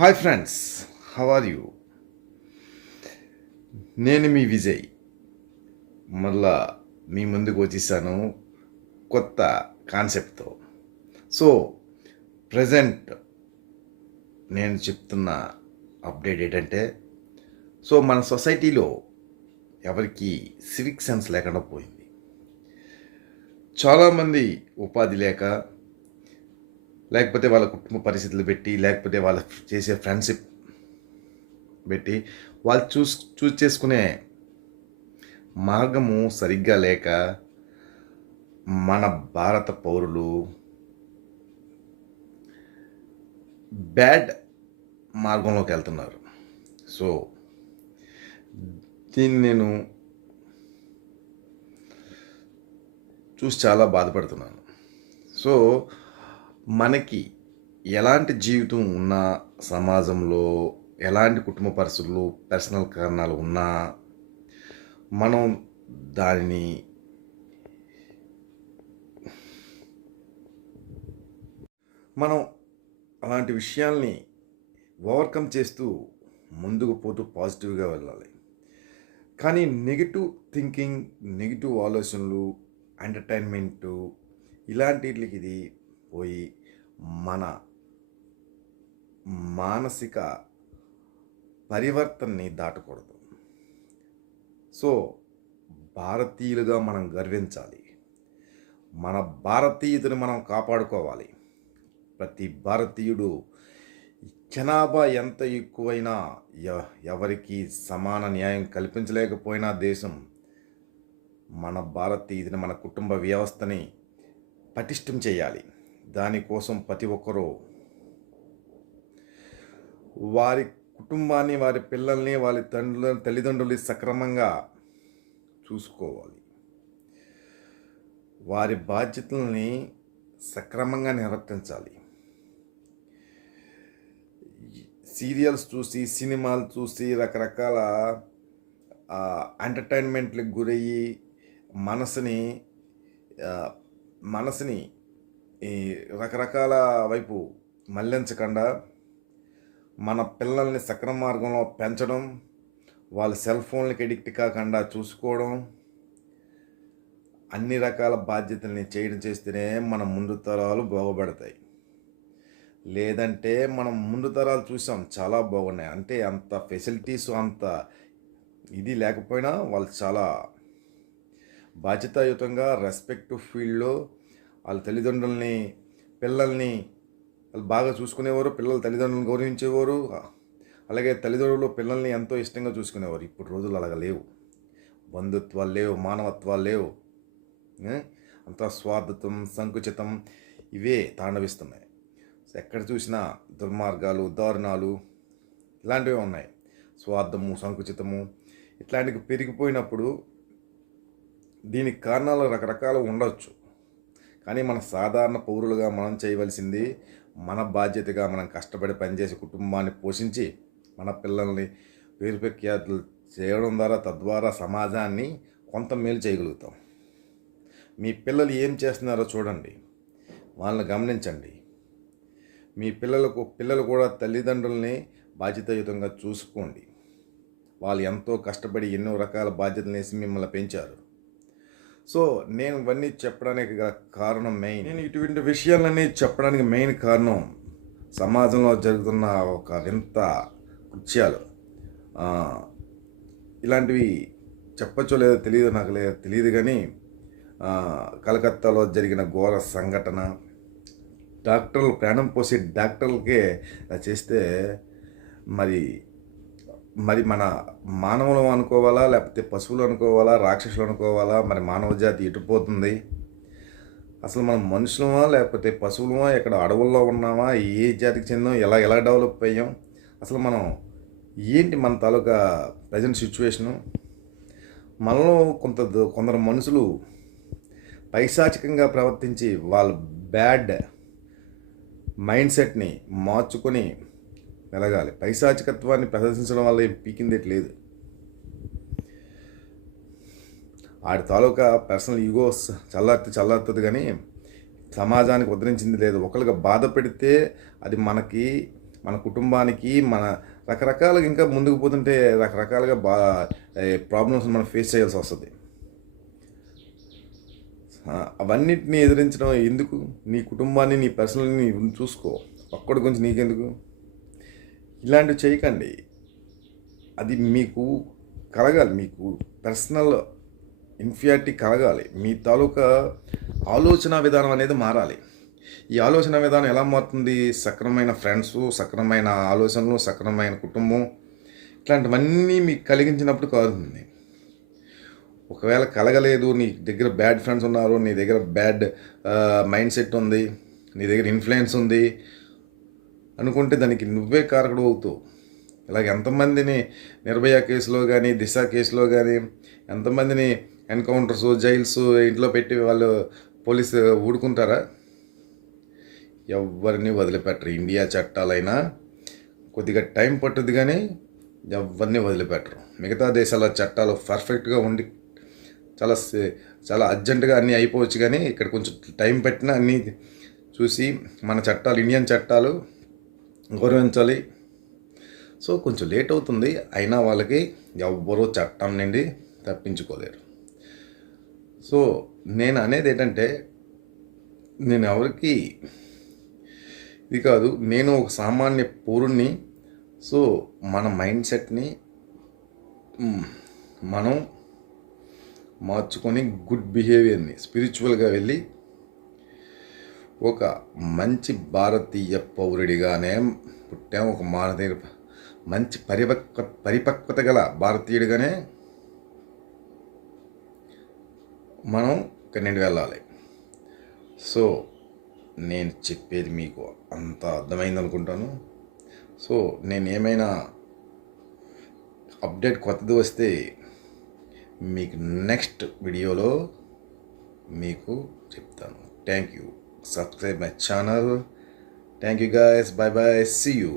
Hi friends, how are you? నేను మీ విజయ్. మళ్ళా మీ ముందుకు వచ్చేసాను కొత్త కాన్సెప్ట్తో. సో ప్రజెంట్ నేను చెప్తున్న అప్డేట్ ఏంటంటే, మన సొసైటీలో ఎవరికి సివిక్ సెన్స్ లేకుండా పోయింది. చాలామంది ఉపాధి లేకపోతే వాళ్ళ కుటుంబ పరిస్థితులు పెట్టి, లేకపోతే వాళ్ళ చేసే ఫ్రెండ్షిప్ పెట్టి వాళ్ళు చూస్ చేసుకునే మార్గము సరిగ్గా లేక మన భారత పౌరులు బ్యాడ్ మార్గంలోకి వెళ్తున్నారు. సో దీన్ని నేను చూసి చాలా బాధపడుతున్నాను. సో మనకి ఎలాంటి జీవితం ఉన్నా, సమాజంలో ఎలాంటి కుటుంబ పరిస్థితులు, పర్సనల్ కారణాలు ఉన్నా, మనం దానిని అలాంటి విషయాల్ని ఓవర్కమ్ చేస్తూ ముందుకు పోతూ పాజిటివ్గా వెళ్ళాలి. కానీ నెగిటివ్ థింకింగ్, నెగిటివ్ ఆలోచనలు, ఎంటర్టైన్మెంటు ఇలాంటికి ఇది పోయి మన మానసిక పరివర్తనని దాటకూడదు. సో భారతీయులుగా మనం గర్వించాలి. మన భారతీయతని మనం కాపాడుకోవాలి. ప్రతి భారతీయుడు జనాభా ఎంత ఎక్కువైనా, ఎవరికి సమాన న్యాయం కల్పించలేకపోయినా దేశం మన భారతీయతని, మన కుటుంబ వ్యవస్థని పటిష్టం చేయాలి. దానికోసం ప్రతి ఒక్కరూ వారి కుటుంబాన్ని, వారి పిల్లల్ని, వారి తల్లిదండ్రుల్ని సక్రమంగా చూసుకోవాలి. వారి బాధ్యతల్ని సక్రమంగా నిర్వర్తించాలి. సీరియల్స్ చూసి, సినిమాలు చూసి, రకరకాల ఎంటర్టైన్మెంట్లకు గురయ్యి మనసుని ఈ రకరకాల వైపు మళ్లించకుండా మన పిల్లల్ని సక్రమ మార్గంలో పెంచడం, వాళ్ళ సెల్ ఫోన్లకి ఎడిక్ట్ కాకుండా చూసుకోవడం, అన్ని రకాల బాధ్యతల్ని చేస్తేనే మన ముందు తరాలు బాగుపడతాయి. లేదంటే మనం ముందు తరాలు చూసాం, చాలా బాగున్నాయి. అంటే అంత ఫెసిలిటీస్, అంత ఇది లేకపోయినా వాళ్ళు చాలా బాధ్యతాయుతంగా రెస్పెక్ట్ ఫీల్డ్లో వాళ్ళ తల్లిదండ్రుల్ని, పిల్లల్ని వాళ్ళు బాగా చూసుకునేవారు. పిల్లలు తల్లిదండ్రులను గౌరవించేవారు. అలాగే తల్లిదండ్రులు పిల్లల్ని ఎంతో ఇష్టంగా చూసుకునేవారు. ఇప్పుడు రోజులు అలాగ లేవు. బంధుత్వాలు లేవు, మానవత్వాలు లేవు. అంతా స్వార్థతం, సంకుచితం ఇవే తాండవిస్తున్నాయి. ఎక్కడ చూసినా దుర్మార్గాలు, దారుణాలు ఇలాంటివి ఉన్నాయి. స్వార్థము, సంకుచితము ఇట్లాంటివి పెరిగిపోయినప్పుడు దీనికి కారణాలు రకరకాలు ఉండవచ్చు. కానీ మన సాధారణ పౌరులుగా మనం చేయవలసింది, మన బాధ్యతగా మనం కష్టపడి పనిచేసి కుటుంబాన్ని పోషించి మన పిల్లల్ని పేరు ప్రఖ్యాతులు చేయడం ద్వారా, తద్వారా సమాజాన్ని కొంత మేలు చేయగలుగుతాం. మీ పిల్లలు ఏం చేస్తున్నారో చూడండి, వాళ్ళని గమనించండి. మీ పిల్లలు కూడా తల్లిదండ్రుల్ని బాధ్యతాయుతంగా చూసుకోండి. వాళ్ళు ఎంతో కష్టపడి ఎన్నో రకాల బాధ్యతలు వేసి మిమ్మల్ని పెంచారు. సో నేను ఇవన్నీ చెప్పడానికి కారణం నేను ఇటువంటి విషయాలన్నీ చెప్పడానికి మెయిన్ కారణం సమాజంలో జరుగుతున్న ఒక వింత కృత్యాలు. ఇలాంటివి చెప్పచ్చో లేదో నాకు తెలియదు కానీ కలకత్తాలో జరిగిన ఘోర సంఘటన, డాక్టర్లు ప్రాణం పోసి డాక్టర్లకే చేస్తే మరి మన మానవులు అనుకోవాలా, లేకపోతే పశువులు అనుకోవాలా, రాక్షసులు అనుకోవాలా? మరి మానవ జాతి ఎటుపోతుంది? అసలు మనం మనుషులమా, లేకపోతే పశువులమా? ఎక్కడ అడవుల్లో ఉన్నామా? ఏ జాతికి చెందాం? ఎలా డెవలప్ అయ్యాం? అసలు మనం ఏంటి మన తాలూకా ప్రజెంట్ సిచ్యువేషను? మనలో కొందరు మనుషులు పైశాచికంగా ప్రవర్తించి వాళ్ళ బ్యాడ్ మైండ్ సెట్ని మార్చుకొని మెలగాలి. పైశాచికత్వాన్ని ప్రదర్శించడం వల్ల ఏం పీకిందేట్లేదు. ఆడి తాలూకా పర్సనల్ ఈగోస్ చల్లారుతుంది కానీ సమాజానికి ఉద్ధరించింది లేదు. ఒకరికి బాధ పెడితే అది మనకి మన కుటుంబానికి మన రకరకాలుగా ఇంకా ముందుకు పోతుంటే రకరకాలుగా ప్రాబ్లమ్స్ మనం ఫేస్ చేయాల్సి వస్తుంది. అవన్నిటిని ఎదిరించడం ఎందుకు? నీ కుటుంబాన్ని, నీ పర్సనల్ని చూసుకో. ఒక్కడి గురించి నీకెందుకు? ఇలాంటివి చేయకండి. అది మీకు కలగాలి, మీకు పర్సనల్ ఇన్ఫియారిటీ కలగాలి. మీ తాలూకా ఆలోచన విధానం అనేది మారాలి. ఈ ఆలోచన విధానం ఎలా మారుతుంది? సక్రమమైన ఫ్రెండ్స్, సక్రమమైన ఆలోచనలు, సక్రమమైన కుటుంబం, ఇట్లాంటివన్నీ మీకు కలిగించినప్పుడు కాదుతుంది. ఒకవేళ కలగలేదు, నీ దగ్గర బ్యాడ్ ఫ్రెండ్స్ ఉన్నారు, నీ దగ్గర బ్యాడ్ మైండ్ సెట్ ఉంది, నీ దగ్గర ఇన్ఫ్లుయెన్స్ ఉంది అనుకుంటే దానికి నువ్వే కారకుడు అవుతావు. ఇలాగ ఎంతమందిని నిర్భయ కేసులో కానీ, దిశ కేసులో కానీ ఎంతమందిని ఎన్కౌంటర్స్, జైల్స్ ఇంట్లో పెట్టి వాళ్ళు పోలీసు ఊడుకుంటారా? ఎవరిని వదిలిపెట్టరు. ఇండియా చట్టాలైనా కొద్దిగా టైం పట్టుద్ది కానీ ఎవరిని వదిలిపెట్టరు. మిగతా దేశాల చట్టాలు పర్ఫెక్ట్గా ఉండి చాలా చాలా అర్జెంటుగా అన్నీ అయిపోవచ్చు, కానీ ఇక్కడ కొంచెం టైం పెట్టినా అన్నీ చూసి మన చట్టాలు, ఇండియన్ చట్టాలు గౌరవించాలి. సో కొంచెం లేట్ అవుతుంది, అయినా వాళ్ళకి ఎవ్వరూ చట్టం నుండి తప్పించుకోలేరు. సో నేను అనేది ఏంటంటే, నేను ఎవరికి ఇది కాదు, నేను ఒక సామాన్య పౌరుణ్ణి. సో మన మైండ్ సెట్ని మనం మార్చుకొని గుడ్ బిహేవియర్ని స్పిరిచువల్గా వెళ్ళి ఒక మంచి భారతీయ పౌరుడిగానే పుట్టాం. ఒక మంచి పరిపక్వత గల భారతీయుడిగానే మనం ఇక్కడి నుండి వెళ్ళాలి. సో నేను చెప్పేది మీకు అంత అర్థమైంది అనుకుంటాను. సో నేను ఏమైనా అప్డేట్ కొత్తది వస్తే మీకు నెక్స్ట్ వీడియోలో మీకు చెప్తాను. Thank you. Subscribe my channel. Thank you guys. Bye bye. See you.